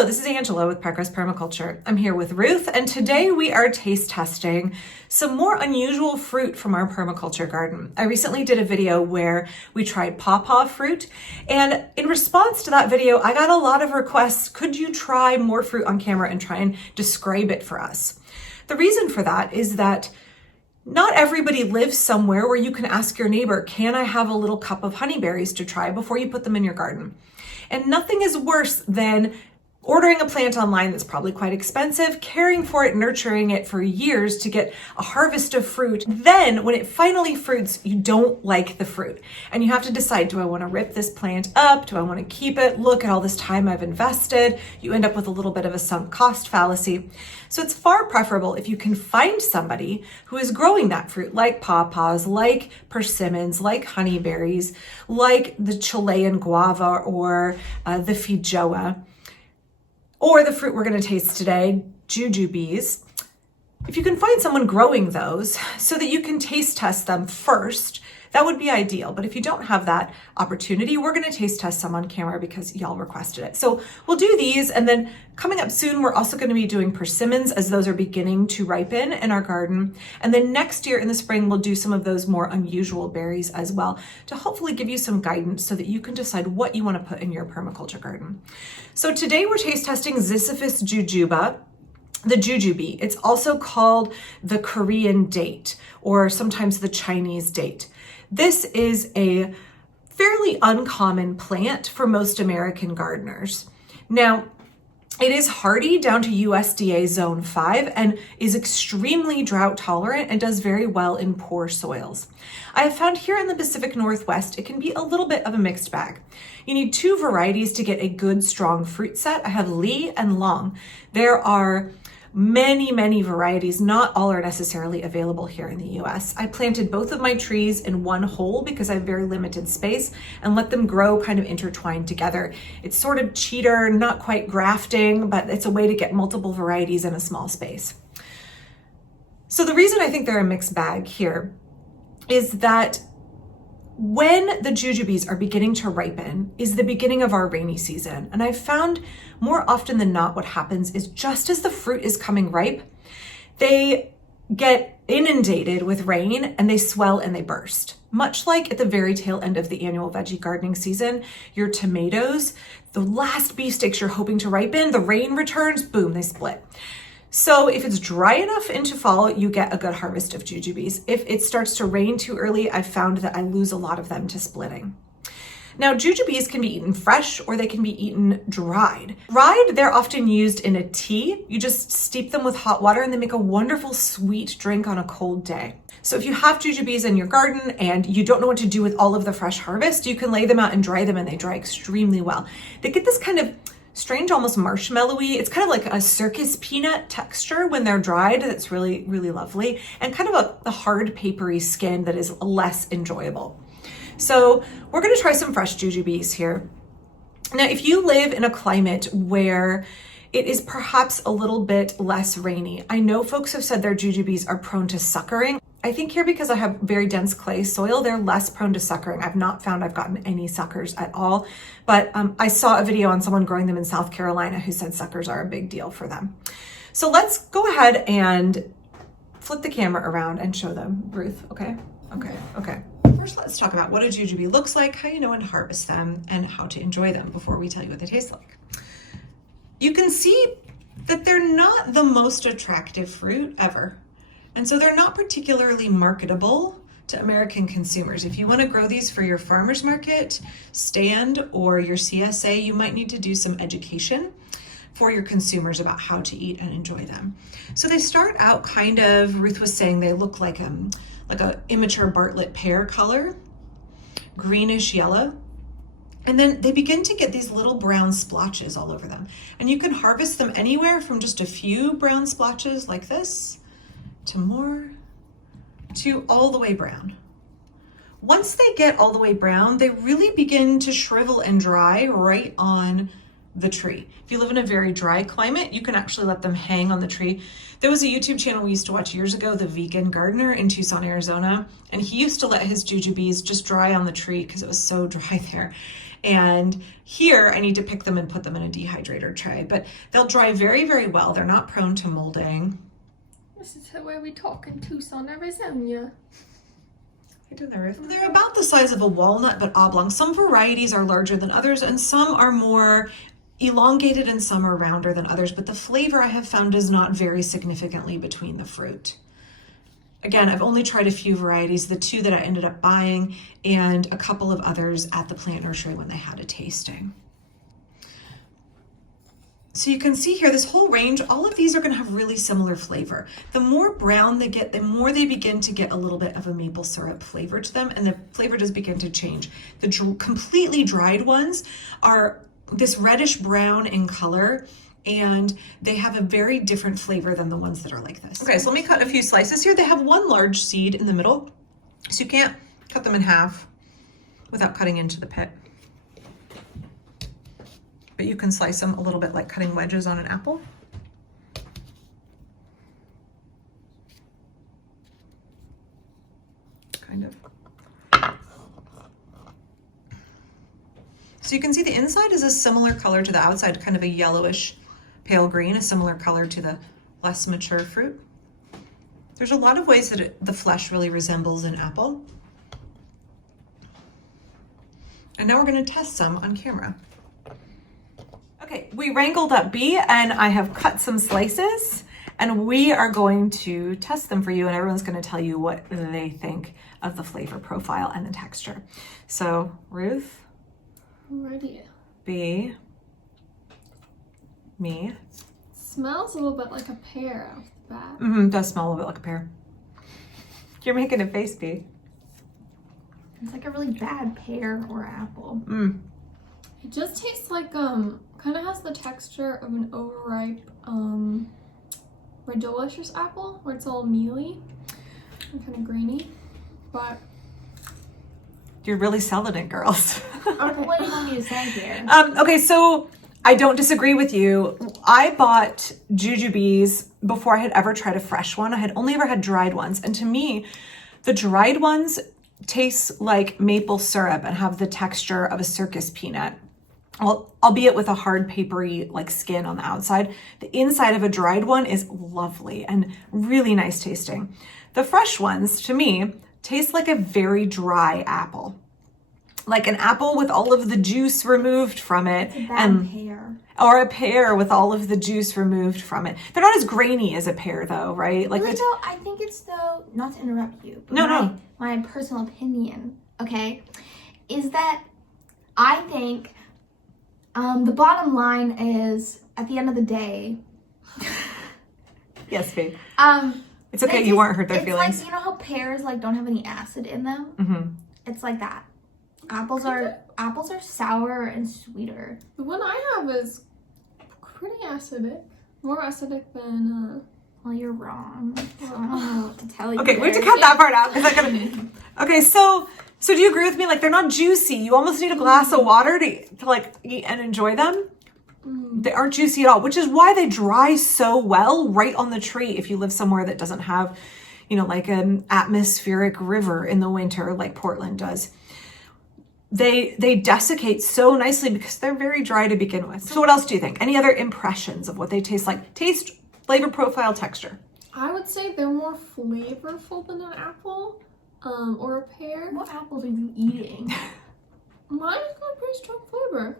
Hello, this is Angela with Progress Permaculture. I'm here with Ruth, and today we are taste testing some more unusual fruit from our permaculture garden. I recently did a video where we tried pawpaw fruit, and in response to that video, I got a lot of requests, could you try more fruit on camera and try and describe it for us? The reason for that is that not everybody lives somewhere where you can ask your neighbor, can I have a little cup of honeyberries to try before you put them in your garden? And nothing is worse than ordering a plant online that's probably quite expensive, caring for it, nurturing it for years to get a harvest of fruit. Then when it finally fruits, you don't like the fruit. And you have to decide, do I want to rip this plant up? Do I want to keep it? Look at all this time I've invested. You end up with a little bit of a sunk cost fallacy. So it's far preferable if you can find somebody who is growing that fruit, like pawpaws, like persimmons, like honeyberries, like the Chilean guava or the feijoa, or the fruit we're going to taste today, jujubes. If you can find someone growing those so that you can taste test them first, that would be ideal. But if you don't have that opportunity, we're going to taste test some on camera because y'all requested it. So we'll do these, and then coming up soon, we're also going to be doing persimmons as those are beginning to ripen in our garden. And then next year in the spring, we'll do some of those more unusual berries as well to hopefully give you some guidance so that you can decide what you want to put in your permaculture garden. So today we're taste testing Ziziphus jujuba, the jujube. It's also called the Korean date or sometimes the Chinese date. This is a fairly uncommon plant for most American gardeners. Now, it is hardy down to USDA Zone 5 and is extremely drought tolerant and does very well in poor soils. I have found here in the Pacific Northwest, it can be a little bit of a mixed bag. You need two varieties to get a good, strong fruit set. I have Lee and Long. There are many varieties. Not all are necessarily available here in the US. I planted both of my trees in one hole because I have very limited space and let them grow kind of intertwined together. It's sort of cheater, not quite grafting, but it's a way to get multiple varieties in a small space. So the reason I think they're a mixed bag here is that when the jujubes are beginning to ripen is the beginning of our rainy season. And I've found more often than not what happens is just as the fruit is coming ripe, they get inundated with rain and they swell and they burst. Much like at the very tail end of the annual veggie gardening season, your tomatoes, the last beefsteaks you're hoping to ripen, the rain returns, boom, they split. So if it's dry enough into fall, you get a good harvest of jujubes. If it starts to rain too early, I've found that I lose a lot of them to splitting. Now, jujubes can be eaten fresh or they can be eaten dried. Dried, they're often used in a tea. You just steep them with hot water and they make a wonderful sweet drink on a cold day. So if you have jujubes in your garden and you don't know what to do with all of the fresh harvest, you can lay them out and dry them and they dry extremely well. They get this kind of strange, almost marshmallowy. It's kind of like a circus peanut texture when they're dried. That's really lovely, and kind of a hard papery skin that is less enjoyable. So we're going to try some fresh jujubes here. Now, if you live in a climate where it is perhaps a little bit less rainy, I know folks have said their jujubes are prone to suckering. I think here because I have very dense clay soil, they're less prone to suckering. I've not found I've gotten any suckers at all, but I saw a video on someone growing them in South Carolina who said suckers are a big deal for them. So let's go ahead and flip the camera around and show them. Ruth, okay? Okay. First, let's talk about what a jujube looks like, how you know when to harvest them, and how to enjoy them before we tell you what they taste like. You can see that they're not the most attractive fruit ever. And so they're not particularly marketable to American consumers. If you want to grow these for your farmer's market stand or your CSA, you might need to do some education for your consumers about how to eat and enjoy them. So they start out kind of, Ruth was saying, they look like a immature Bartlett pear color, greenish yellow. And then they begin to get these little brown splotches all over them. And you can harvest them anywhere from just a few brown splotches like this to all the way brown. Once they get all the way brown, they really begin to shrivel and dry right on the tree. If you live in a very dry climate, you can actually let them hang on the tree. There was a YouTube channel we used to watch years ago, The Vegan Gardener in Tucson, Arizona, and he used to let his jujubes just dry on the tree because it was so dry there. And here I need to pick them and put them in a dehydrator tray, but they'll dry very, very well. They're not prone to molding. This is where we talk in Tucson, Arizona. They're about the size of a walnut, but oblong. Some varieties are larger than others, and some are more elongated and some are rounder than others, but the flavor I have found does not vary significantly between the fruit. Again, I've only tried a few varieties, the 2 that I ended up buying and a couple of others at the plant nursery when they had a tasting. So you can see here, this whole range, all of these are going to have really similar flavor. The more brown they get, the more they begin to get a little bit of a maple syrup flavor to them, and the flavor does begin to change. The completely dried ones are this reddish brown in color, and they have a very different flavor than the ones that are like this. Okay, so let me cut a few slices here. They have 1 large seed in the middle, so you can't cut them in half without cutting into the pit. But you can slice them a little bit like cutting wedges on an apple. Kind of. So you can see the inside is a similar color to the outside, kind of a yellowish pale green, a similar color to the less mature fruit. There's a lot of ways that the flesh really resembles an apple. And now we're going to test some on camera. Okay, we wrangled up B and I have cut some slices and we are going to test them for you, and everyone's going to tell you what they think of the flavor profile and the texture. So Ruth, Ready. B, me. Smells a little bit like a pear off the bat. Does smell a little bit like a pear. You're making a face, B. It's like a really bad pear or apple. It just tastes like kind of has the texture of an overripe Red Delicious apple, where it's all mealy and kind of grainy. But You're really selling it, girls. Okay, what do you want me to say here? Okay, so I don't disagree with you. I bought jujubes before I had ever tried a fresh one. I had only ever had dried ones. And to me, the dried ones taste like maple syrup and have the texture of a circus peanut. Albeit with a hard papery like skin on the outside. The inside of a dried one is lovely and really nice tasting. The fresh ones, to me, taste like a very dry apple. Like an apple with all of the juice removed from it. It's a bad pear. Or a pear with all of the juice removed from it. They're not as grainy as a pear though, right? Like Really though, I think it's though, not to interrupt you, but my personal opinion, okay, is that I think the bottom line is, at the end of the day, Yes, babe. It's okay, you weren't hurt their feelings. It's like, you know how pears like don't have any acid in them? Mm-hmm. It's like that. Apples are sour and sweeter. the one I have is pretty acidic. More acidic than Well, you're wrong. I don't know what to tell you. Okay, we have to there. cut that part out because I gotta. Okay, so do you agree with me? Like they're not juicy. You almost need a glass of water to like eat and enjoy them. They aren't juicy at all, which is why they dry so well right on the tree. If you live somewhere that doesn't have, like an atmospheric river in the winter, like Portland does, they desiccate so nicely because they're very dry to begin with. So what else do you think? Any other impressions of what they taste like? Taste, flavor profile, texture. I would say they're more flavorful than an apple or a pear. What apples are you eating? Mine's got a pretty strong flavor.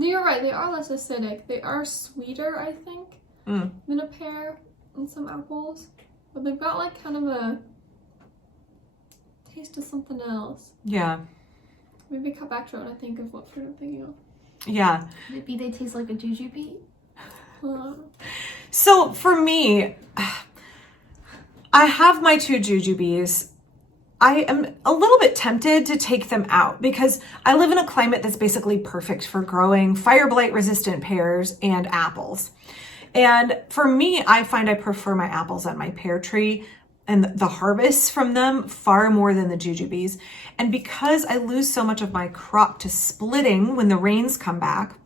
You're right, they are less acidic. They are sweeter, I think, than a pear and some apples. But they've got like kind of a taste of something else. Yeah. Maybe cut back to it when I think of what fruit I'm thinking of. Yeah. Maybe they taste like a jujube. So for me, I have my 2 jujubes. I am a little bit tempted to take them out because I live in a climate that's basically perfect for growing fire blight resistant pears and apples. And for me, I find I prefer my apples on my pear tree and the harvests from them far more than the jujubes. And because I lose so much of my crop to splitting when the rains come back,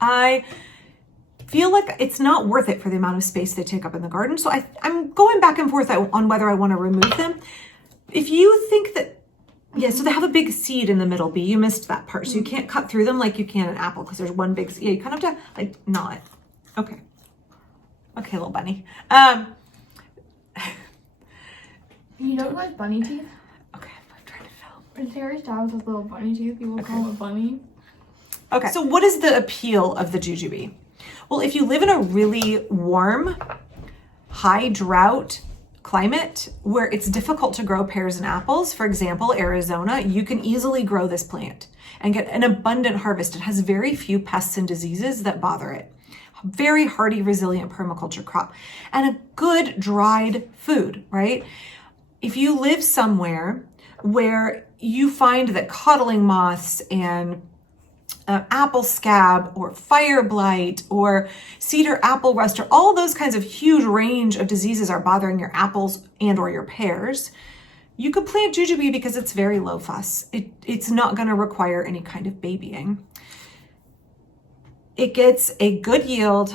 I feel like it's not worth it for the amount of space they take up in the garden. So I'm going back and forth on whether I want to remove them. If you think that Yeah, so they have a big seed in the middle, B. You missed that part. So you can't cut through them like you can an apple because there's one big seed. Yeah, you kind of have to like gnaw it. Okay. Okay, little bunny. You know who has bunny teeth? Okay, I'm trying to film. When Terry's dog has little bunny teeth, people call it bunny. Okay, so what is the appeal of the jujube? Well, if you live in a really warm, high drought climate where it's difficult to grow pears and apples, for example, Arizona, you can easily grow this plant and get an abundant harvest. It has very few pests and diseases that bother it. Very hardy, resilient permaculture crop and a good dried food, right? If you live somewhere where you find that codling moths and apple scab or fire blight or cedar apple rust or all those kinds of huge range of diseases are bothering your apples and or your pears, you could plant jujube because it's very low fuss. It's not going to require any kind of babying. It gets a good yield,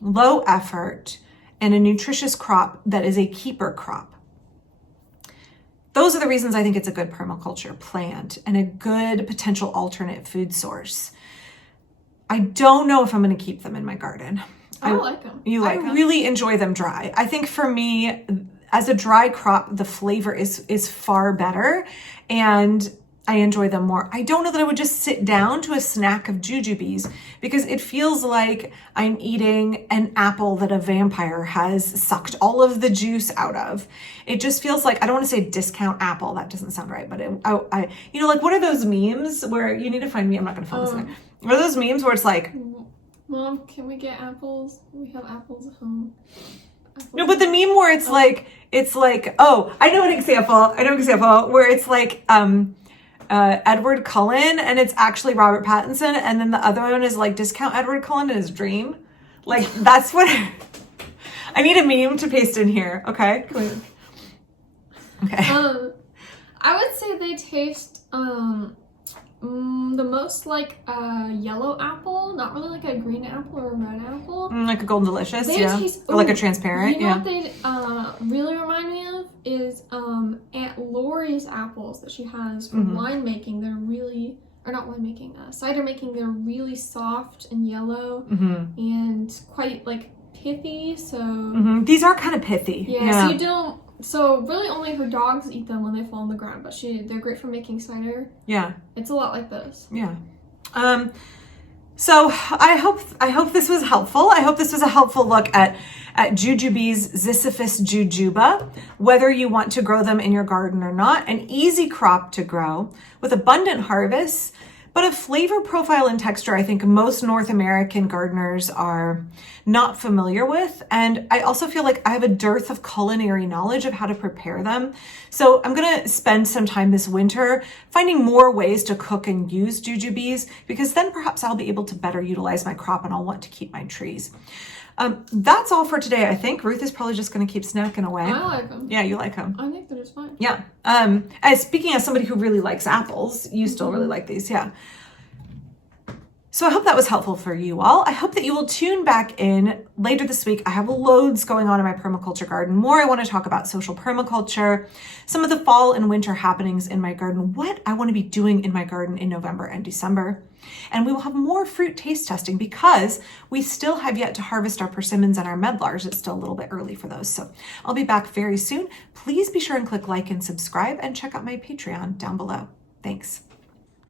low effort, and a nutritious crop that is a keeper crop. Those are the reasons I think it's a good permaculture plant and a good potential alternate food source. I don't know if I'm going to keep them in my garden. I like them. You like them? I really enjoy them dry. I think for me, as a dry crop, the flavor is far better and I enjoy them more. I don't know that I would just sit down to a snack of jujubes because it feels like I'm eating an apple that a vampire has sucked all of the juice out of. It just feels like, I don't want to say discount apple. That doesn't sound right, but you know, like what are those memes where you need to find me? I'm not going to film this thing. What are those memes where it's like, Mom, can we get apples? We have apples at home. No, but the meme where it's like, oh, I know an example where it's like, Edward Cullen and it's actually Robert Pattinson and then the other one is like discount Edward Cullen in his dream. Like that's what I need a meme to paste in here. Okay. Okay. I would say they taste the most like a yellow apple, not really like a green apple or a red apple. Like a Golden Delicious, they yeah. Taste, or like a transparent, you know what they really remind me of is Aunt Lori's apples that she has from winemaking. They're really, or not winemaking, cider making. They're really soft and yellow and quite like pithy. So these are kind of pithy. Yeah. So you don't. So really only her dogs eat them when they fall on the ground, but they're great for making cider. Yeah. It's a lot like this. Yeah. So I hope this was helpful. I hope this was a helpful look at jujubes, Ziziphus jujuba, whether you want to grow them in your garden or not. An easy crop to grow with abundant harvests, but a flavor profile and texture I think most North American gardeners are not familiar with. And I also feel like I have a dearth of culinary knowledge of how to prepare them. So I'm gonna spend some time this winter finding more ways to cook and use jujubes because then perhaps I'll be able to better utilize my crop and I'll want to keep my trees. That's all for today, I think. Ruth is probably just going to keep snacking away. I like them. Yeah, you like them. I think they're just fine. Yeah. As speaking as somebody who really likes apples, you still really like these, yeah. So I hope that was helpful for you all. I hope that you will tune back in later this week. I have loads going on in my permaculture garden. More I want to talk about social permaculture, some of the fall and winter happenings in my garden, what I want to be doing in my garden in November and December. And we will have more fruit taste testing because we still have yet to harvest our persimmons and our medlars. It's still a little bit early for those. So I'll be back very soon. Please be sure and click like and subscribe and check out my Patreon down below. Thanks.